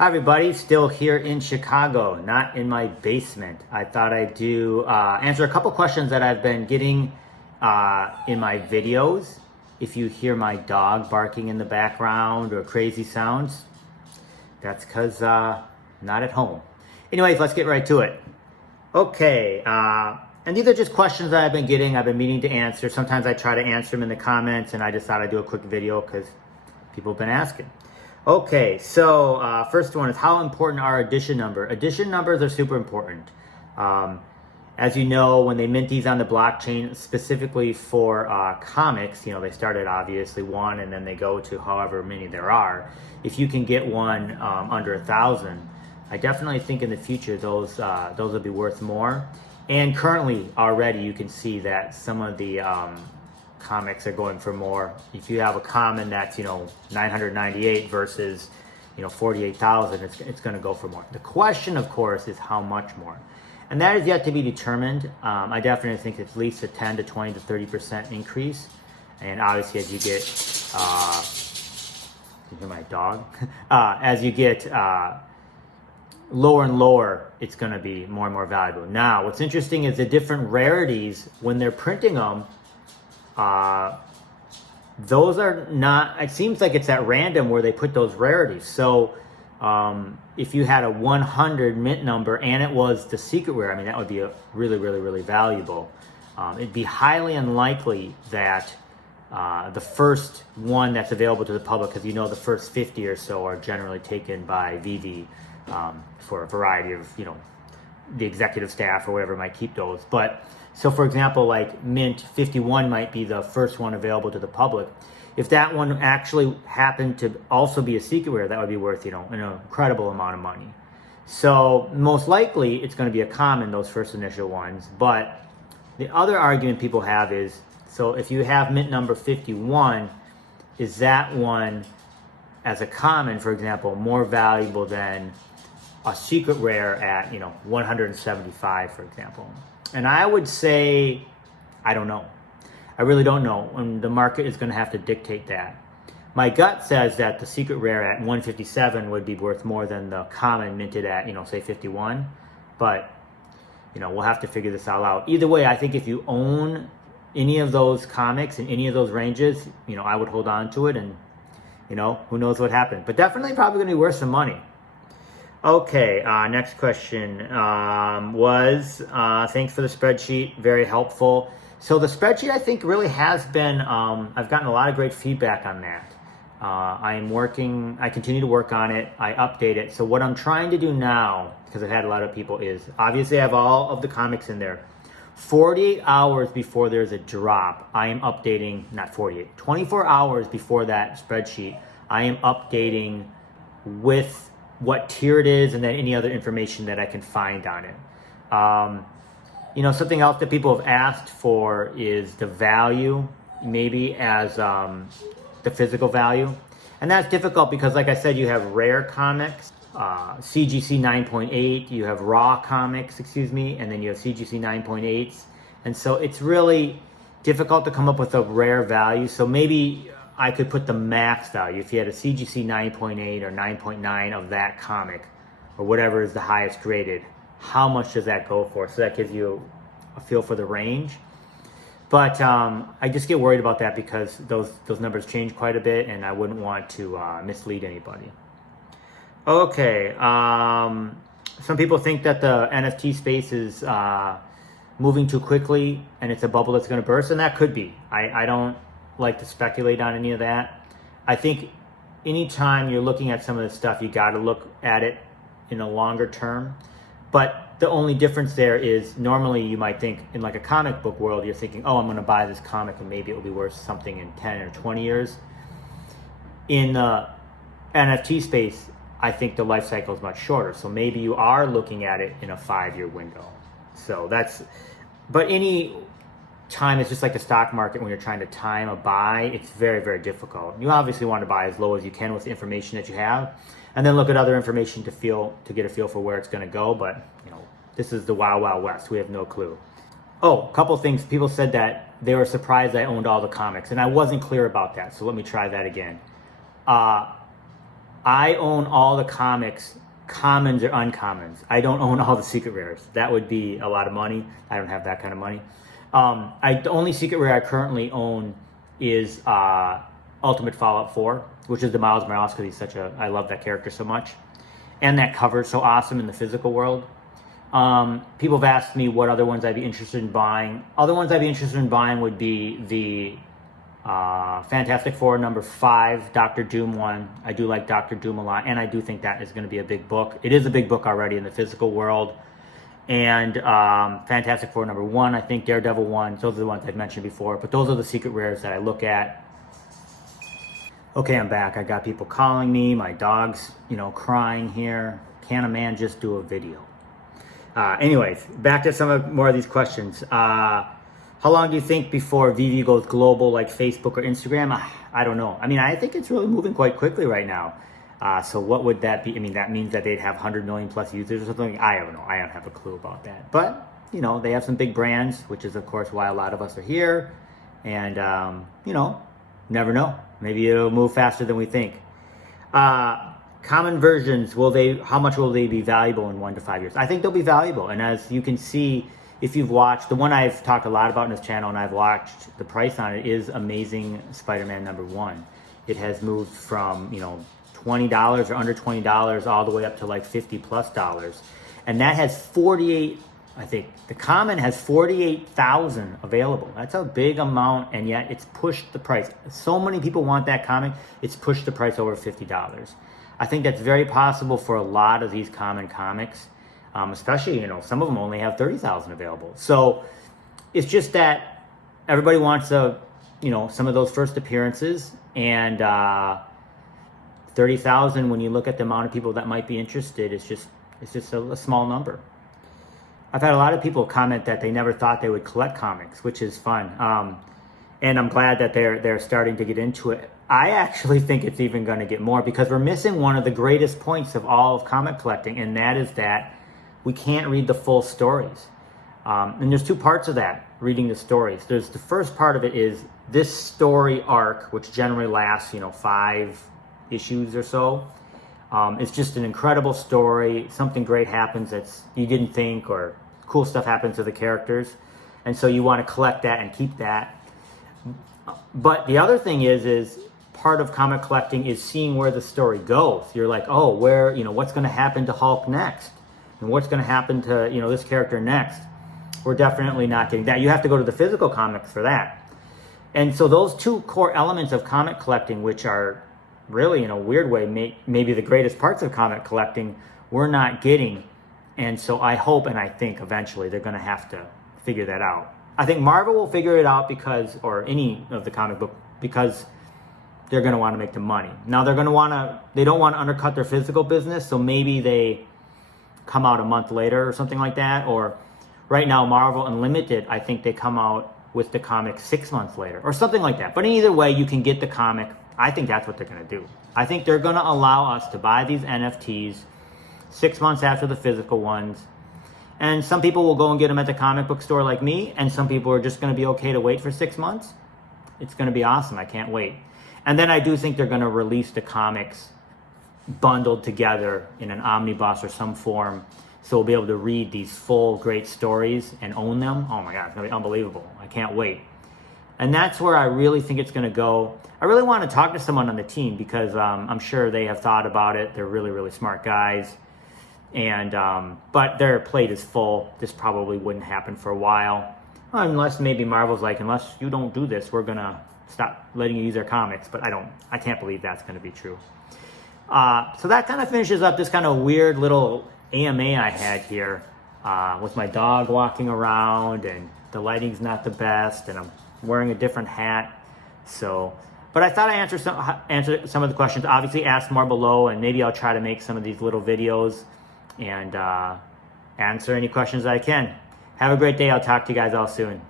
Hi everybody, still here in Chicago, not in my basement. I thought I'd answer a couple questions that I've been getting in my videos. If you hear my dog barking in the background or crazy sounds, that's because not at home. Anyways, let's get right to it. Okay, and these are just questions that I've been getting, I've been meaning to answer. Sometimes I try to answer them in the comments, and I just thought I'd do a quick video because people have been asking. Okay, so first one is, how important are edition numbers? Edition numbers are super important. As you know, when they mint these on the blockchain, specifically for comics, you know, they started obviously one and then they go to however many there are. If you can get one under 1,000, I definitely think in the future those will be worth more. And currently already you can see that some of the comics are going for more. If you have a common that's, you know, 998 versus, you know, 48,000, it's going to go for more. The question, of course, is how much more, and that is yet to be determined. I definitely think at least a 10 to 20 to 30% increase, and obviously as you get, you hear my dog, as you get lower and lower, it's going to be more and more valuable. Now, what's interesting is the different rarities when they're printing them. Those are not, it seems like it's at random where they put those rarities. So if you had a 100 mint number and it was the secret rare, I mean, that would be a really valuable. It'd be highly unlikely that the first one that's available to the public, because you know the first 50 or so are generally taken by Veve for a variety of, you know, the executive staff or whatever might keep those. But so for example, like mint 51 might be the first one available to the public. If that one actually happened to also be a secret rare, that would be worth, you know, an incredible amount of money. So most likely it's going to be a common, those first initial ones. But the other argument people have is, so if you have mint number 51, is that one as a common, for example, more valuable than a secret rare at, you know, 175, for example? And I would say, I don't know. I really don't know. And the market is going to have to dictate that. My gut says that the secret rare at 157 would be worth more than the common minted at, you know, say 51. But, you know, we'll have to figure this all out. Either way, I think if you own any of those comics in any of those ranges, you know, I would hold on to it, and, you know, who knows what happened. But definitely probably going to be worth some money. Okay, next question was, thanks for the spreadsheet, very helpful. So the spreadsheet, I think, really has been, I've gotten a lot of great feedback on that. I continue to work on it, I update it. So what I'm trying to do now, because I've had a lot of people, is obviously I have all of the comics in there. 48 hours before there's a drop, I am updating, not 48, 24 hours before that spreadsheet, I am updating with what tier it is, and then any other information that I can find on it. You know, something else that people have asked for is the value, maybe as the physical value. And that's difficult because, like I said, you have rare comics, CGC 9.8, you have raw comics, and then you have CGC 9.8s. And so it's really difficult to come up with a rare value. So maybe I could put the max value. If you had a CGC 9.8 or 9.9 of that comic, or whatever is the highest graded, how much does that go for? So that gives you a feel for the range. But I just get worried about that because those numbers change quite a bit, and I wouldn't want to mislead anybody. Okay, some people think that the NFT space is moving too quickly and it's a bubble that's going to burst, and that could be. I don't like to speculate on any of that. I think anytime you're looking at some of this stuff, you got to look at it in a longer term. But the only difference there is, normally you might think in like a comic book world, you're thinking, oh, I'm going to buy this comic and maybe it will be worth something in 10 or 20 years. In the NFT space, I think the life cycle is much shorter. So maybe you are looking at it in a 5-year window. So that's, but any time, it's just like the stock market. When you're trying to time a buy, it's very difficult. You obviously want to buy as low as you can with the information that you have, and then look at other information to get a feel for where it's going to go. But, you know, this is the wild west. We have no clue. Oh, a couple things. People said that they were surprised I owned all the comics, and I wasn't clear about that, so let me try that again. I own all the comics, commons or uncommons. I don't own all the secret rares. That would be a lot of money. I don't have that kind of money. The only secret rare I currently own is Ultimate Fallout 4, which is the Miles Morales, because I love that character so much. And that cover is so awesome in the physical world. People have asked me what other ones I'd be interested in buying. Other ones I'd be interested in buying would be the Fantastic Four #5 Doctor Doom one. I do like Doctor Doom a lot, and I do think that is going to be a big book. It is a big book already in the physical world. And Fantastic Four #1, I think Daredevil 1. Those are the ones I've mentioned before, but those are the secret rares that I look at. Okay, I'm back. I got people calling me. My dog's, crying here. Can a man just do a video? Anyways, back to more of these questions. How long do you think before Veve goes global like Facebook or Instagram? I don't know. I mean, I think it's really moving quite quickly right now. So what would that be? I mean, that means that they'd have 100 million plus users or something. I don't know. I don't have a clue about that. But, they have some big brands, which is, of course, why a lot of us are here. And, never know. Maybe it'll move faster than we think. Common versions, how much will they be valuable in 1 to 5 years? I think they'll be valuable. And as you can see, if you've watched, the one I've talked a lot about in this channel and I've watched, the price on it is Amazing Spider-Man #1. It has moved from, $20 or under $20 all the way up to like $50+. And that has 48, I think the common has 48,000 available. That's a big amount, and yet it's pushed the price. So many people want that comic, it's pushed the price over $50. I think that's very possible for a lot of these common comics, especially, some of them only have 30,000 available. So it's just that everybody wants some of those first appearances, and 30,000, when you look at the amount of people that might be interested, it's just a small number. I've had a lot of people comment that they never thought they would collect comics, which is fun. And I'm glad that they're starting to get into it. I actually think it's even going to get more, because we're missing one of the greatest points of all of comic collecting, and that is that we can't read the full stories. And there's two parts of that, reading the stories. There's the first part of it is this story arc, which generally lasts, 5 issues or so. It's just an incredible story. Something great happens that you didn't think, or cool stuff happens to the characters. And so you want to collect that and keep that. But the other thing is part of comic collecting is seeing where the story goes. You're like, oh, what's going to happen to Hulk next? And what's going to happen to, this character next? We're definitely not getting that. You have to go to the physical comics for that. And so those two core elements of comic collecting, which are really, in a weird way, maybe the greatest parts of comic collecting, we're not getting. And so I hope and I think eventually they're going to have to figure that out. I think Marvel will figure it out or any of the comic book, because they're going to want to make the money. Now they don't want to undercut their physical business, so maybe they come out a month later or something like that. Or right now, Marvel Unlimited, I think they come out with the comic 6 months later or something like that. But either way, you can get the comic. I think that's what they're going to do. I think they're going to allow us to buy these NFTs 6 months after the physical ones. And some people will go and get them at the comic book store like me, and some people are just going to be okay to wait for 6 months. It's going to be awesome. I can't wait. And then I do think they're going to release the comics bundled together in an omnibus or some form, so we'll be able to read these full great stories and own them. Oh my God, it's going to be unbelievable. I can't wait. And that's where I really think it's going to go. I really want to talk to someone on the team, because I'm sure they have thought about it. They're really, really smart guys. And but their plate is full. This probably wouldn't happen for a while, unless maybe Marvel's like, unless you don't do this, we're gonna stop letting you use our comics. But I can't believe that's going to be true. So that kind of finishes up this kind of weird little AMA I had here, with my dog walking around, and the lighting's not the best, and I'm wearing a different hat. So, but I thought I answered some of the questions. Obviously, ask more below, and maybe I'll try to make some of these little videos and answer any questions that I can. Have a great day. I'll talk to you guys all soon.